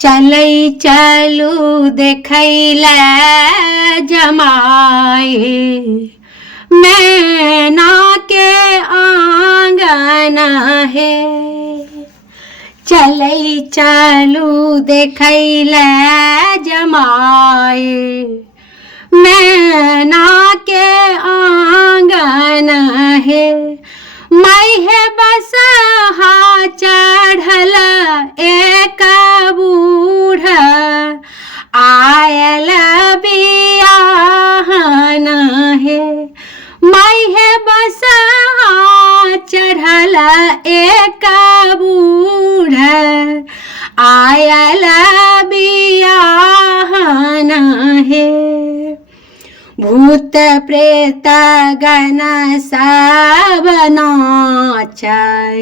चलई चलू देखैला जमाए मैना के आंगन है। चलई चलू देखैला जमाए मैना के आंगन है। मैं है बसहा चढ़ल एक बूढ़ आयल बियाहन है। मैं है बसहा चढ़ल एक बूढ़ आयल बियाहन है। भूत प्रेत गण सब नाचै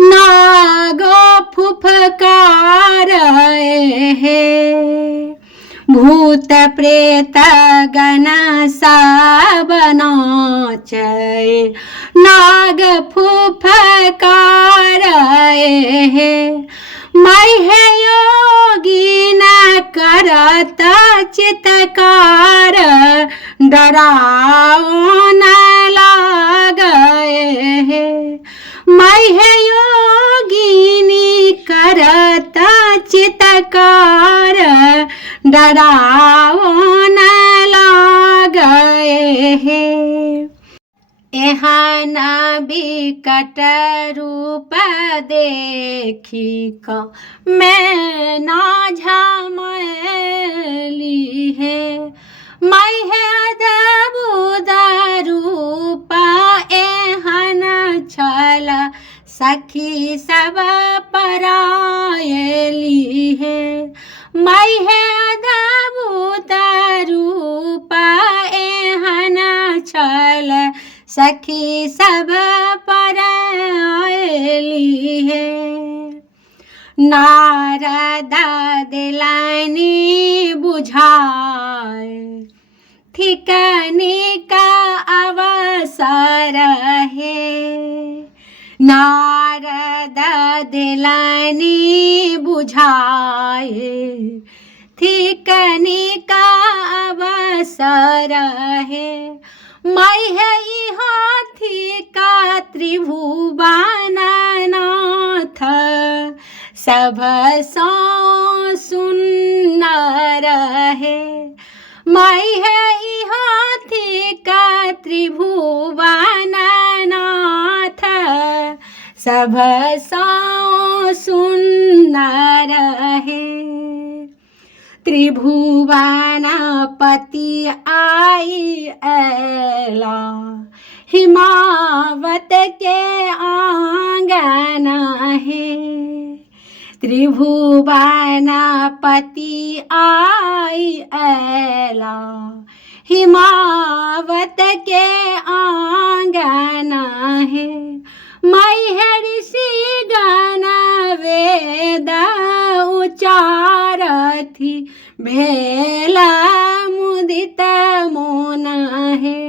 नागो फुफकार है। भूत प्रेत गण सब नाचै नाग फुफकार है। मैं है योगी न करत चित्कार डराओ न लागे है। मैं है योगिनी करत चित्कार डराओ न लागे है। एहन बिकट रूप देखी क मैं ना झमली है। मैं है अद्भुत रूप एहन छल सखी सब परायली है। मैं है अद्भुत रूप एहन छल सखी सब परायली है। नारद दिलानी बुझाए ठिकाने का अवसर है। नारद दिलानी बुझाए ठिकाने का अवसर है। मैं है हाथी का त्रिभुवननाथ सब सौ सुंदर है। मैं है हाथी का त्रिभुवननाथ सब सौ सुंदर है। त्रिभुवनपति आई एला हिमावत के आंगन है। त्रिभुवनपति आई एला हिमावत के आंगन है। मैं है ऋषि गण वेद उचारथि भेला मुदित मोन है।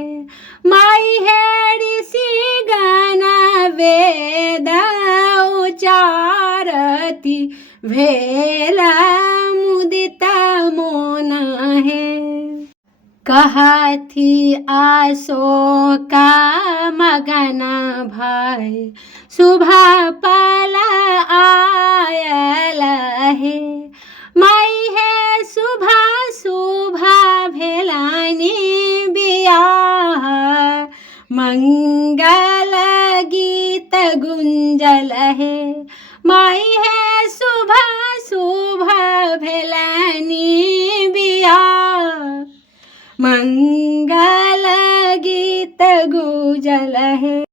मैं है ऋषि गण वेद उचारथि भेला मुदित मोन है। कहथी अशोक मगन भय शुभ पल आयल है। मैं है शुभ शुभ भेलानी बियाह मंगल गीत गुंजल है। मैं है शुभ शुभ भेलानी बियाह मंगल गीत गुंजल है।